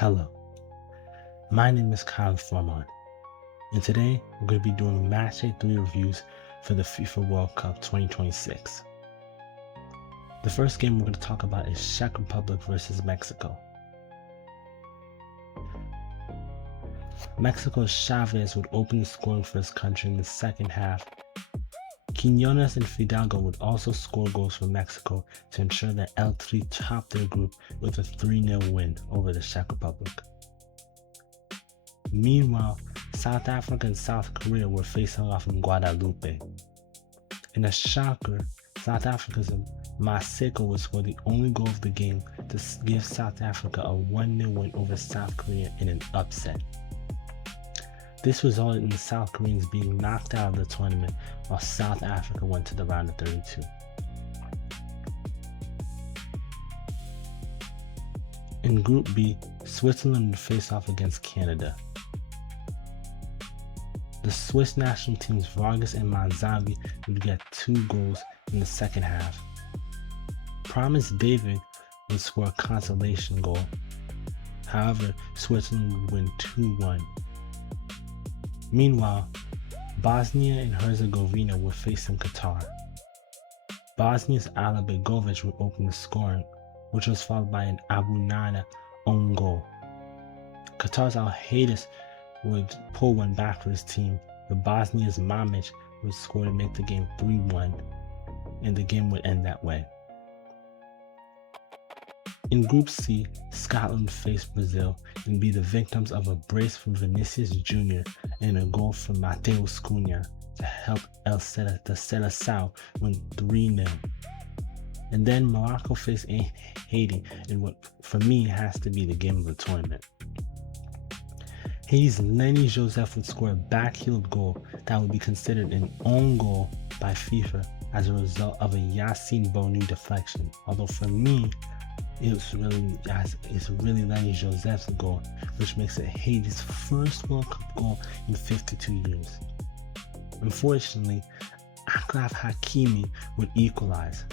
Hello, my name is Kylen, and today we're going to be doing Matchday 3 reviews for the FIFA World Cup 2026. The first game we're going to talk about is Czech Republic versus Mexico. Mexico's Chavez would open the scoring for his country in the second half. Quiñones and Fidalgo would also score goals for Mexico to ensure that L3 topped their group with a 3-0 win over the Czech Republic. Meanwhile, South Africa and South Korea were facing off in Guadalupe. In a shocker, South Africa's Maseko would score the only goal of the game to give South Africa a 1-0 win over South Korea in an upset. This resulted in the South Koreans being knocked out of the tournament while South Africa went to the round of 32. In Group B, Switzerland would face off against Canada. The Swiss national teams Vargas and Manzaghi would get 2 goals in the second half. Promise David would score a consolation goal. However, Switzerland would win 2-1. Meanwhile, Bosnia and Herzegovina were facing Qatar. Bosnia's Ala Begovic would open the scoring, which was followed by an Abu Nana own goal. Qatar's Al Hadis would pull one back for his team, but Bosnia's Mamic would score to make the game 3-1, and the game would end that way. In Group C, Scotland would face Brazil and be the victims of a brace from Vinicius Jr. and a goal from Mateus Cunha to help the Seleção win 3-0. And then Morocco faced Haiti in what for me has to be the game of the tournament. Haiti's Lenny Joseph would score a backheeled goal that would be considered an own goal by FIFA as a result of a Yassine Bonu deflection, although for me, it's really Lenny Joseph's goal, which makes it Haiti's first World Cup goal in 52 years. Unfortunately, Achraf Hakimi would equalize.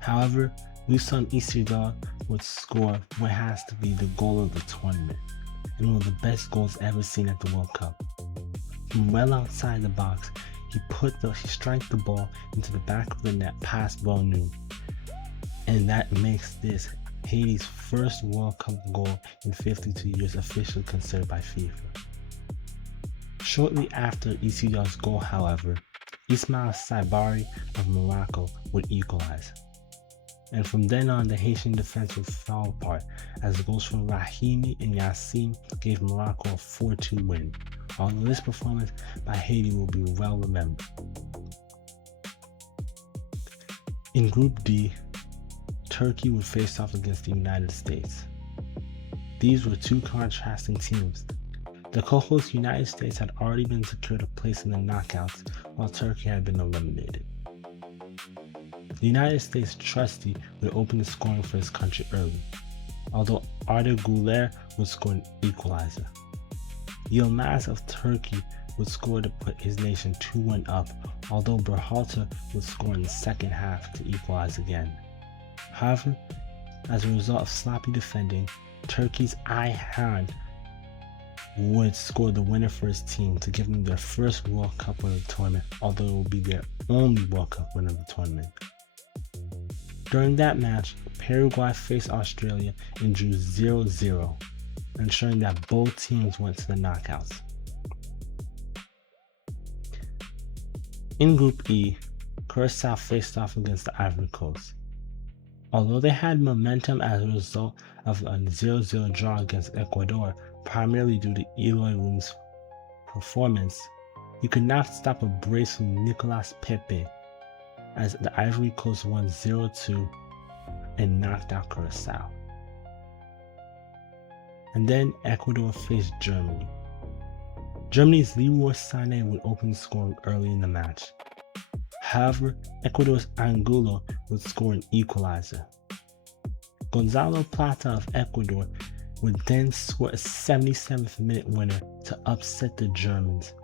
However, Lusson Isidore would score what has to be the goal of the tournament, and one of the best goals ever seen at the World Cup. From well outside the box, he struck the ball into the back of the net past Bonu, and that makes this Haiti's first World Cup goal in 52 years officially considered by FIFA. Shortly after Isidore's goal, however, Ismail Saibari of Morocco would equalize. And from then on, the Haitian defense would fall apart as the goals from Rahimi and Yassine gave Morocco a 4-2 win, although this performance by Haiti will be well remembered. In Group D, Turkey would face off against the United States. These were two contrasting teams. The co-host United States had already been secured a place in the knockouts, while Turkey had been eliminated. The United States trustee would open the scoring for his country early, although Arda Güler would score an equalizer. Yilmaz of Turkey would score to put his nation 2-1 up, although Berhalter would score in the second half to equalize again. However, as a result of sloppy defending, Turkey's Ayhan would score the winner for his team to give them their first World Cup win of the tournament, although it will be their only World Cup win of the tournament. During that match, Paraguay faced Australia and drew 0-0, ensuring that both teams went to the knockouts. In Group E, Curacao faced off against the Ivory Coast. Although they had momentum as a result of a 0-0 draw against Ecuador, primarily due to Eloy Room's performance, he could not stop a brace from Nicolas Pepe as the Ivory Coast won 0-2 and knocked out Curacao. And then Ecuador faced Germany. Germany's Leroy Sané would open the scoring early in the match. However, Ecuador's Angulo would score an equalizer. Gonzalo Plata of Ecuador would then score a 77th minute winner to upset the Germans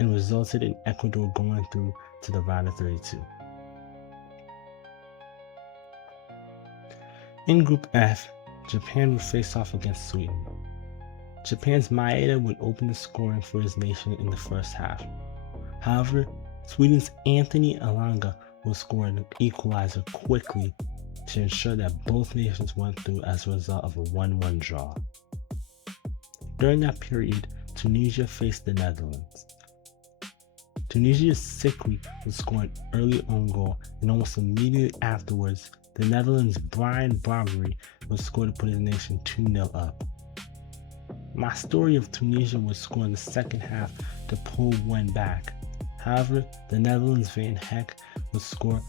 and resulted in Ecuador going through to the round of 32. In Group F, Japan would face off against Sweden. Japan's Maeda would open the scoring for his nation in the first half. However, Sweden's Anthony Elanga would score an equalizer quickly to ensure that both nations went through as a result of a 1-1 draw. During that period, Tunisia faced the Netherlands. Tunisia's Sikri would score an early own goal, and almost immediately afterwards, the Netherlands' Brian Barbary would score to put his nation 2-0 up. Mastori of Tunisia would score in the second half to pull one back. However, the Netherlands' Van Heck would score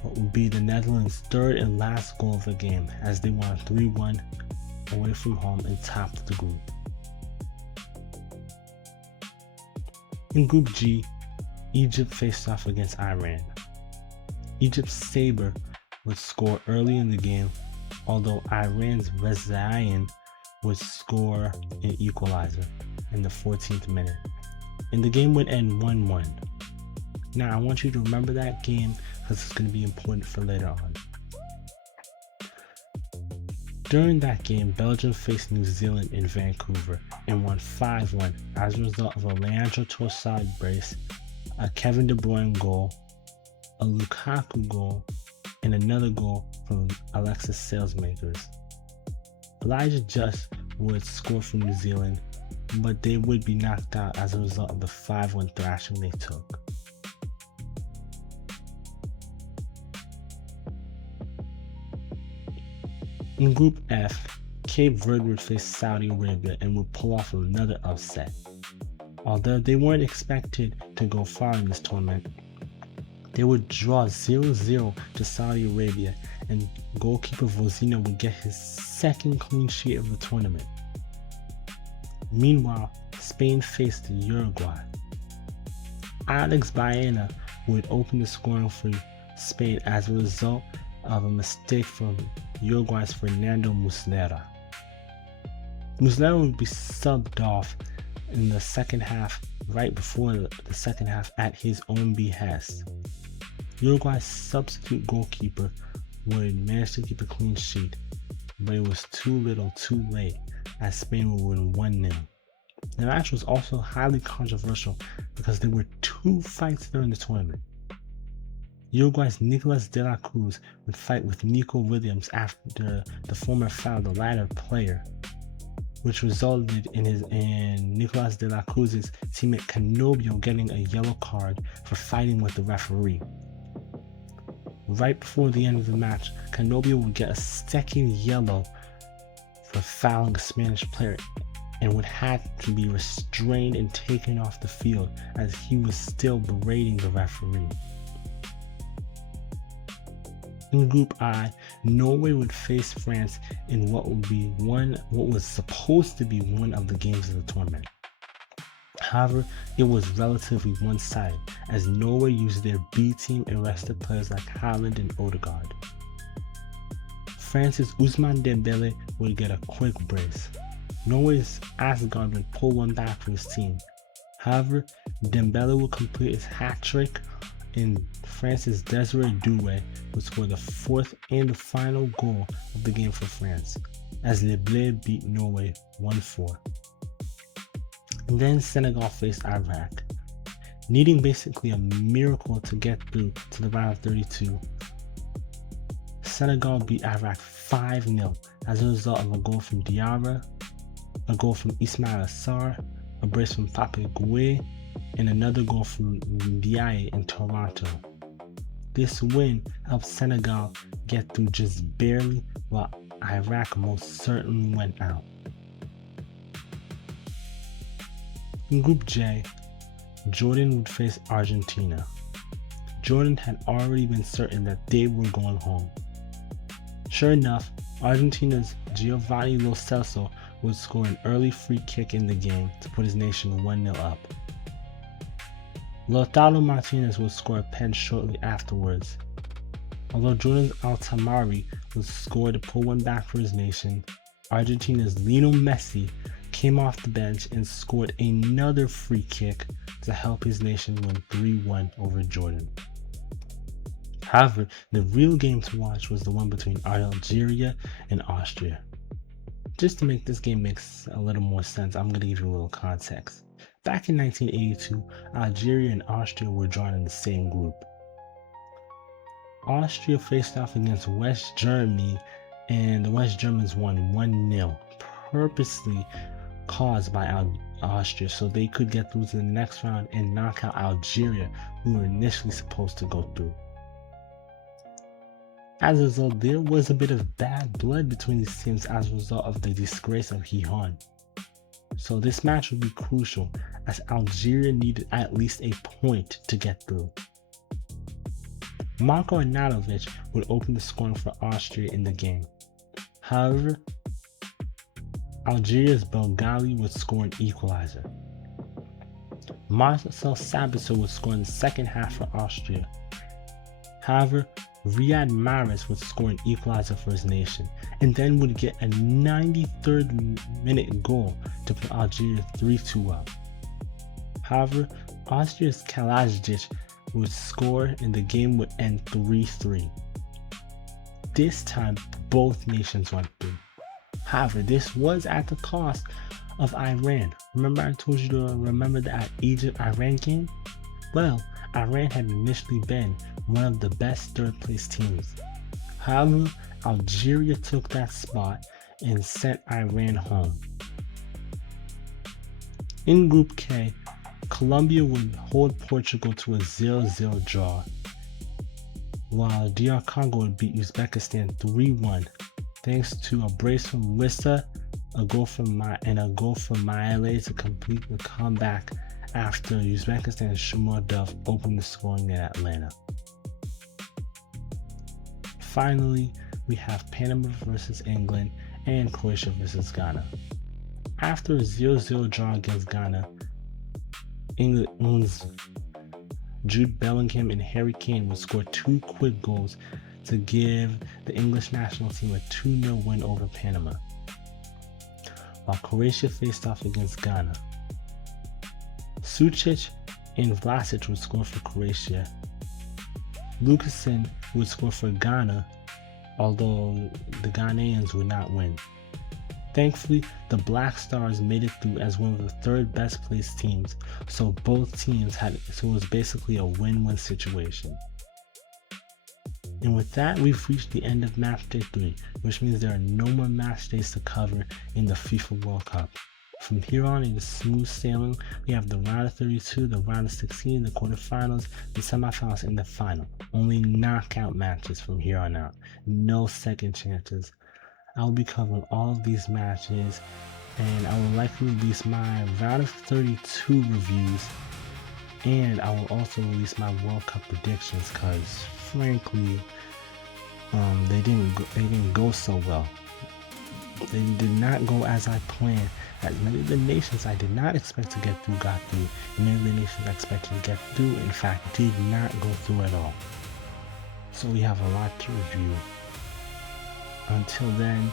what would be the Netherlands' third and last goal of the game as they won 3-1 away from home and topped the group. In Group G, Egypt faced off against Iran. Egypt's Saber would score early in the game, although Iran's Rezaian would score an equalizer in the 14th minute, and the game would end 1-1. Now I want you to remember that game because it's going to be important for later on. During that game, Belgium faced New Zealand in Vancouver and won 5-1 as a result of a Leandro Trossard brace, a Kevin De Bruyne goal, a Lukaku goal, and another goal from Alexis Salesmakers. Elijah Just would score for New Zealand, but they would be knocked out as a result of the 5-1 thrashing they took. In Group F, Cape Verde would face Saudi Arabia and would pull off another upset. Although they weren't expected to go far in this tournament, they would draw 0-0 to Saudi Arabia, and goalkeeper Vozina would get his second clean sheet of the tournament. Meanwhile, Spain faced Uruguay. Alex Baena would open the scoring for Spain as a result of a mistake from Uruguay's Fernando Muslera. Muslera would be subbed off in the second half, right before the second half, at his own behest. Uruguay's substitute goalkeeper would manage to keep a clean sheet, but it was too little too late as Spain would win 1-0. The match was also highly controversial because there were two fights during the tournament. Uruguay's Nicolas de la Cruz would fight with Nico Williams after the former fouled the latter player, which resulted in Nicolas de la Cruz's teammate Canobio getting a yellow card for fighting with the referee. Right before the end of the match, Canobio would get a second yellow for fouling a Spanish player and would have to be restrained and taken off the field as he was still berating the referee. In Group I, Norway would face France in what was supposed to be one of the games of the tournament. However, it was relatively one-sided as Norway used their B team and rested players like Haaland and Odegaard. France's Ousmane Dembele would get a quick brace. Norway's Asgard would pull one back for his team. However, Dembele would complete his hat-trick, and France's Desiree Doué would score the fourth and the final goal of the game for France, as Les Bleus beat Norway 1-4. And then Senegal faced Iraq. Needing basically a miracle to get through to the round of 32, Senegal beat Iraq 5-0 as a result of a goal from Diarra, a goal from Ismail Assar, a brace from Pape Gouet, and another goal from Ndiaye in Toronto. This win helped Senegal get through just barely, while Iraq most certainly went out. In Group J, Jordan would face Argentina. Jordan had already been certain that they were going home. Sure enough, Argentina's Giovanni Lo Celso would score an early free kick in the game to put his nation 1-0 up. Lautaro Martinez would score a pen shortly afterwards. Although Jordan's Altamari would score to pull one back for his nation, Argentina's Lionel Messi came off the bench and scored another free kick to help his nation win 3-1 over Jordan. However, the real game to watch was the one between Algeria and Austria. Just to make this game make a little more sense, I'm going to give you a little context. Back in 1982, Algeria and Austria were drawn in the same group. Austria faced off against West Germany, and the West Germans won 1-0, purposely caused by Austria so they could get through to the next round and knock out Algeria, who were initially supposed to go through. As a result, there was a bit of bad blood between these teams as a result of the disgrace of Gijón. So this match would be crucial as Algeria needed at least a point to get through. Marko Arnautovic would open the scoring for Austria in the game. However, Algeria's Belgali would score an equalizer. Marcel Sabitzer would score in the second half for Austria. However, Riyad Mahrez would score an equalizer for his nation and then would get a 93rd minute goal to put Algeria 3-2 up. However, Austria's Kalajic would score and the game would end 3-3. This time, both nations went through. However, this was at the cost of Iran. Remember I told you to remember that Egypt-Iran game? Well, Iran had initially been one of the best third place teams. However, Algeria took that spot and sent Iran home. In Group K, Colombia would hold Portugal to a 0-0 draw, while DR Congo would beat Uzbekistan 3-1 thanks to a brace from Wissa, a goal from Maele to complete the comeback after Uzbekistan's Shumardov opened the scoring in Atlanta. Finally, we have Panama versus England and Croatia versus Ghana. After a 0-0 draw against Ghana, England's Jude Bellingham and Harry Kane would score 2 quick goals to give the English national team a 2-0 win over Panama, while Croatia faced off against Ghana. Sucic and Vlasic would score for Croatia. Lukasen would score for Ghana, although the Ghanaians would not win. Thankfully, the Black Stars made it through as one of the third best placed teams, so both teams so it was basically a win-win situation. And with that, we've reached the end of Matchday 3, which means there are no more match days to cover in the FIFA World Cup. From here on, it is smooth sailing. We have the round of 32, the round of 16, the quarterfinals, the semifinals, and the final. Only knockout matches from here on out. No second chances. I'll be covering all of these matches, and I will likely release my round of 32 reviews, and I will also release my World Cup predictions because, frankly, they didn't go so well. They did not go as I planned. As many of the nations I did not expect to get through got through, and many of the nations I expected to get through, in fact, did not go through at all. So we have a lot to review. Until then,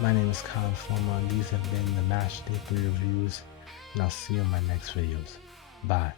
my name is Kylen. These have been the Matchday 3 reviews, and I'll see you in my next videos. Bye.